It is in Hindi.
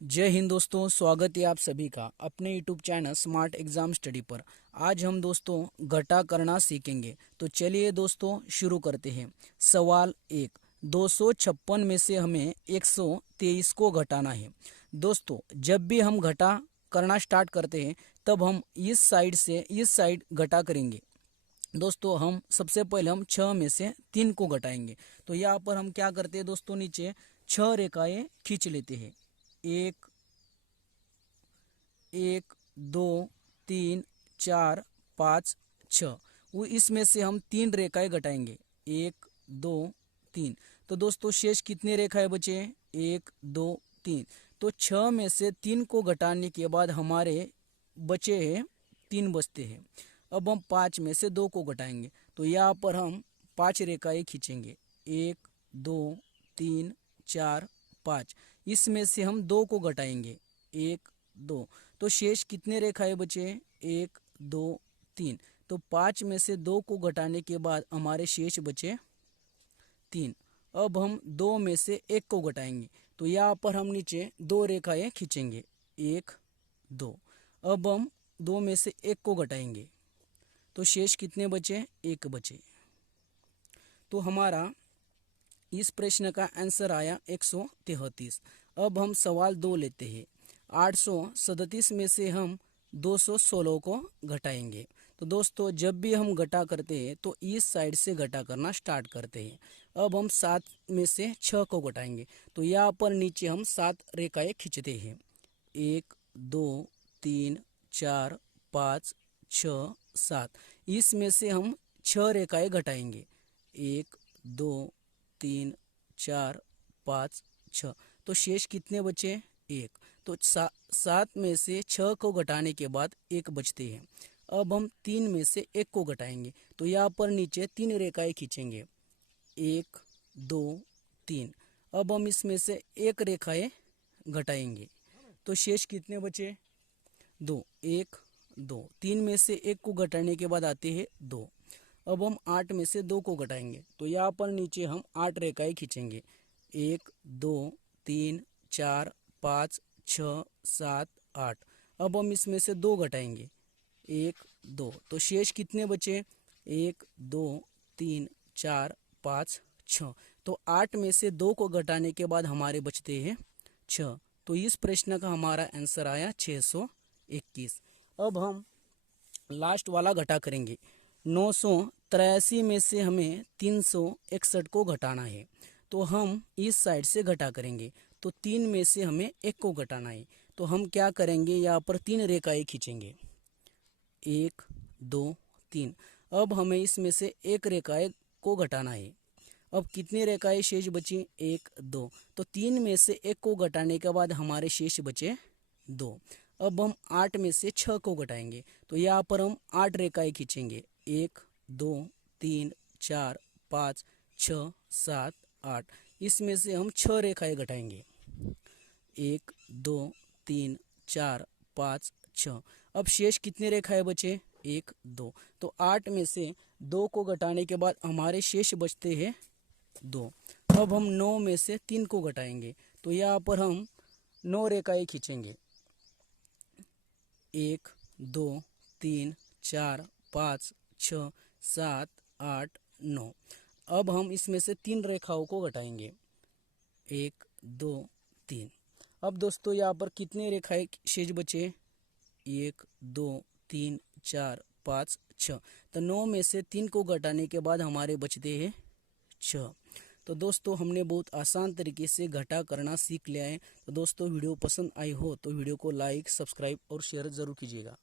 जय हिंद दोस्तों, स्वागत है आप सभी का अपने YouTube channel smart exam study पर। आज हम दोस्तों घटा करना सीखेंगे। तो चलिए दोस्तों शुरू करते हैं। सवाल 1, 256 में से हमें 123 को घटाना है। दोस्तों जब भी हम घटा करना स्टार्ट करते हैं तब हम इस साइड से इस साइड घटा करेंगे। दोस्तों हम सबसे पहले हम 6 में से 3 को घटाएंगे। तो यहाँ पर हम क्या करते हैं दोस्तों, नीचे 6 रेखाएं खींच लेते हैं। एक, एक, दो, तीन, चार, पाँच, छः। वो इसमें से हम 3 रेखाएं घटाएंगे। एक, दो, तीन। तो दोस्तों शेष कितने रेखाएं बचे? एक, दो, तीन। तो 6 में से 3 को घटाने के बाद हमारे बचे हैं 3 बचते हैं। अब हम 5 में से 2 को घटाएंगे। तो यहाँ पर हम 5 रेखाएं खींचेंगे। एक, दो, तीन, चार, 5। इसमें से हम 2 को घटाएंगे। एक, दो। तो शेष कितने रेखाएं बचे? एक, दो, तीन। तो 5 में से 2 को घटाने के बाद हमारे शेष बचे 3। अब हम 2 में से 1 को घटाएंगे। तो यहाँ पर हम नीचे 2 रेखाएं खींचेंगे। एक, दो। अब हम 2 में से 1 को घटाएंगे। तो शेष कितने बचे? 1 बचे। तो हमारा इस प्रश्न का आंसर आया 133। अब हम सवाल 2 लेते हैं। 837 में से हम 216 को घटाएंगे। तो दोस्तों जब भी हम घटा करते हैं तो इस साइड से घटा करना स्टार्ट करते हैं। अब हम 7 में से 6 को घटाएंगे। तो यहाँ पर नीचे हम 7 रेखाएं खींचते हैं। 1, 2, 3, 4, 5, 6, 7। इसमें से हम 6 रेखाएं घटाएंगे। 1, 2, 3, 4, 5, 6। तो शेष कितने बचे? 1। तो 7 में से 6 को घटाने के बाद 1 बचते हैं। अब हम 3 में से 1 को घटाएंगे। तो यहाँ पर नीचे 3 रेखाएं खींचेंगे। 1, 2, 3। अब हम इसमें से 1 रेखाएं घटाएंगे। तो शेष कितने बचे? 2। 1, 2। 3 में से 1 को घटाने के बाद आते हैं 2। अब हम 8 में से 2 को घटाएंगे। तो यहाँ पर नीचे हम 8 रेखाएं खींचेंगे। 1, 2, 3, 4, 5, 6, 7, 8। अब हम इसमें से 2 घटाएंगे। 1, 2। तो शेष कितने बचे? 1, 2, 3, 4, 5, 6। तो 8 में से 2 को घटाने के बाद हमारे बचते हैं 6। तो इस प्रश्न का हमारा आंसर आया 621। अब हम लास्ट वाला घटा करेंगे। 983 में से हमें 361 को घटाना है। तो हम इस साइड से घटा करेंगे। तो 3 में से हमें 1 को घटाना है। तो हम क्या करेंगे, यहाँ पर 3 रेखाएं खींचेंगे। 1, 2, 3। अब हमें इसमें से 1 रेखाएं को घटाना है। अब कितनी रेखाएं शेष बची? 1, 2। तो 3 में से 1 को घटाने के बाद हमारे शेष बचे 2। अब हम 8 में से 6 को घटाएंगे। तो यहाँ पर हम 8 रेखाएं खींचेंगे। 1, 2, 3, 4, 5, 6, 7, 8। इसमें से हम 6 रेखाएं घटाएंगे। 1, 2, 3, 4, 5, 6। अब शेष कितने रेखाएं बचे? 1, 2। तो 8 में से 2 को घटाने के बाद हमारे शेष बचते हैं 2। अब हम 9 में से 3 को घटाएंगे। तो यहाँ पर हम 9 रेखाएं खींचेंगे। 1, 2, 3, 4, 5, 6, 7, 8, 9। अब हम इसमें से 3 रेखाओं को घटाएंगे। 1, 2, 3। अब दोस्तों यहाँ पर कितने रेखाएं शेष बचे? 1, 2, 3, 4, 5, 6। तो 9 में से 3 को घटाने के बाद हमारे बचते हैं 6। तो दोस्तों हमने बहुत आसान तरीके से घटा करना सीख लिया है। तो दोस्तों वीडियो पसंद आई हो तो वीडियो को लाइक, सब्सक्राइब और शेयर ज़रूर कीजिएगा।